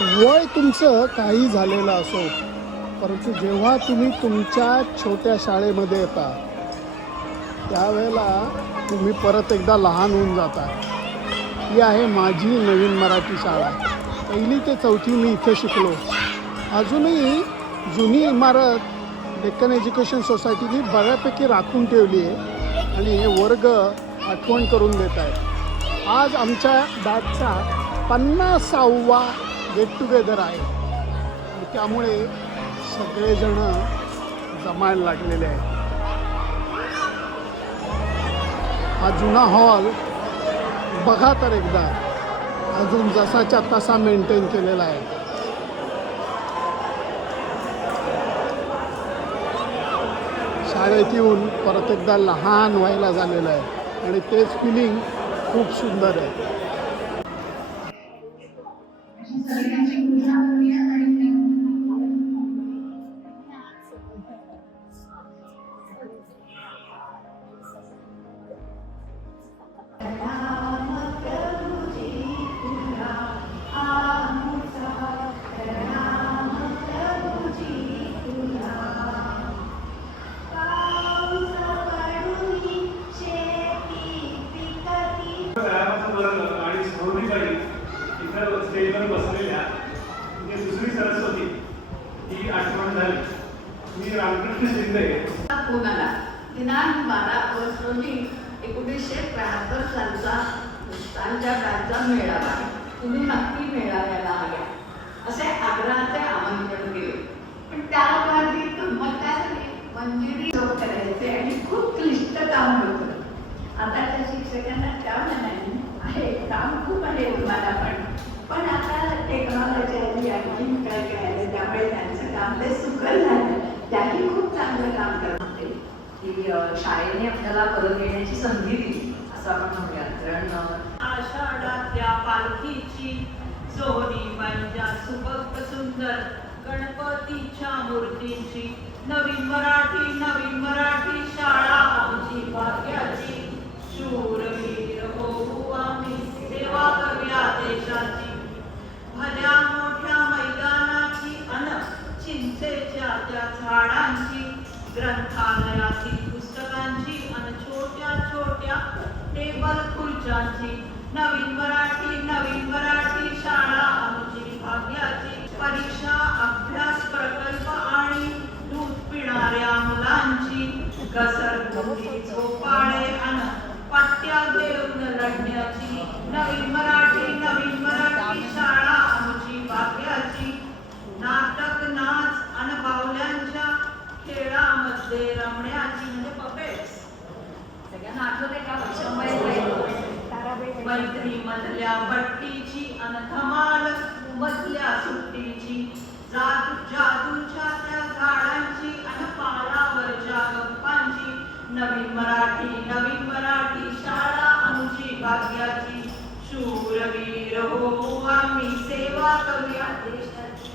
वय तुमचं काही झालेलं असो परंतु जेव्हा तुम्ही तुमच्या छोट्या शाळेमध्ये येता त्यावेळेला तुम्ही परत एकदा लहान होऊन जाता. ही आहे माझी नवीन मराठी शाळा. पहिली ते चौथी मी इथे शिकलो. अजूनही जुनी इमारत डेक्कन एज्युकेशन सोसायटीने बऱ्यापैकी राखून ठेवली आहे आणि हे वर्ग आठवण करून देत आहेत आज आमच्या बॅचचा पन्नासावा गेट टुगेदर आहे. आणि त्यामुळे सगळेजण जमायला लागलेले आहेत. हा जुना हॉल बघा तर एकदा. अजून जसाच्या तसा मेंटेन केलेला आहे. शाळेत येऊन परत एकदा लहान व्हायला झालेलं आहे. आणि तेच फिलिंग खूप सुंदर आहे. वर्ग आणि स्मृतीबाई इतर स्टेजवर बसलेल्या म्हणजे दुसरी सरस्वती ही आठवण झाली. मी रामकृष्ण शिंदे. फोन दिनांक बारा ऑगस्ट रोजी एकोणीसशे त्र्याहत्तर सालचा पुस्तकांच्या बॅचचा मेळावा तुम्ही नक्की मेळाव्याला आल्या. असे आग्रहाचे आमंत्रण केले. पण त्यावरती गंमत काय झाली मंजुरी जोक करायचे आणि खूप क्लिष्ट काम होतं. आताच्या शिक्षकांना त्यावं नाही आहे काम खूप तुम्हाला पण. आता टेक्नॉलॉजी आली आणखी काय काय आलं त्यामुळे त्यांचं काम ते सुकर झालं. त्याही खूप चांगलं काम करत. होते की शाळेने आपल्याला परत येण्याची संधी दिली असं आपण म्हणूयात. कारण आषाढातल्या पालखीची जोरी पंजा सुबक सुंदर गणपतीच्या मूर्तीची. नवीन मराठी नवीन मराठी शाळा आमची भाग्याची शूरवीर होऊ आम्ही सेवा करूया देशाची भल्या मोठ्या मैदानाची अन चिंचेच्या त्या झाडांची ग्रंथालयातील पुस्तकांची अन छोट्या छोट्या आमच्याची नवीन मराठी नवीन मराठी शाळा आमची भाग्याची परीक्षा अभ्यास प्रकल्प आणि दूध पिणाऱ्या मुलांची. घसरगुंडी झोपाळे आणि पट्ट्या देऊन लढण्याची नवीन मराठी नवीन मराठी शाळा आमची भाग्याची नाटक नाच अन बावल्यांच्या खेळामध्ये रमण्याची म्हणजे पपेट्स सगळ्यांना आठवते का वैशंभरी मैत्री मधल्या भट्टीची अन धमाल मधल्या सुट्टीची. जादू जादूच्या त्या झाडांची अन पानावरच्या गप्पांची. नवीन मराठी नवीन मराठी शाळा आमची भाग्याची. शूरवीर हो आम्ही सेवा करूया देशाची.